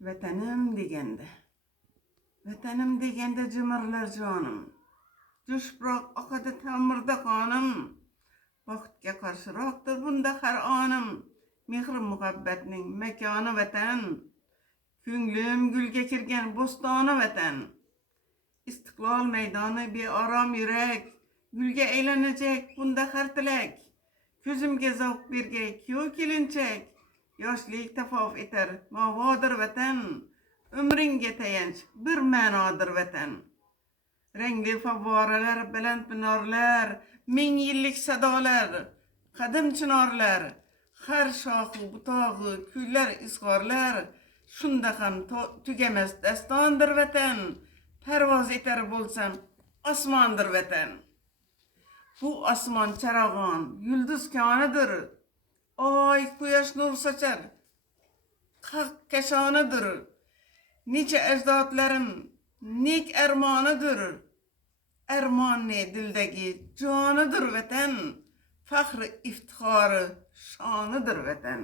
Vatanım degende. Vatanım degende cımarlar canım. Düşbroq akada tamirda kanım. Vaqtga qarshiroqdir bunda har onim. Mehr muhabbatning makoni vatan. Ko'nglim gulga kirgan bo'stoni vatan. İstiqlol meydoni bearom yurak. Gulga aylanajak bunda har tilak. Ko'zimga zavq bergay kuyov kelinchak. Yoshlik tafof etar mavodir vatan. Umringga tayanch bir ma'nodir vatan. Rangli favvoralar, baland minorlar, ming yillik sadolar, qadim chinorlar, har shoxi butog'i kuylar izhorlar, shunda ham tugamas dastondir vatan. Parvoz etar bo'lsam, osmondir vatan. Bu osmon charog'on, yulduz konidir. Oy, quyosh nur sochar, haq kashonidir. Necha ajdodlarim nek armonidir. Armon ne dildagi jonidir vatan. Faxri iftixori shonidir vatan.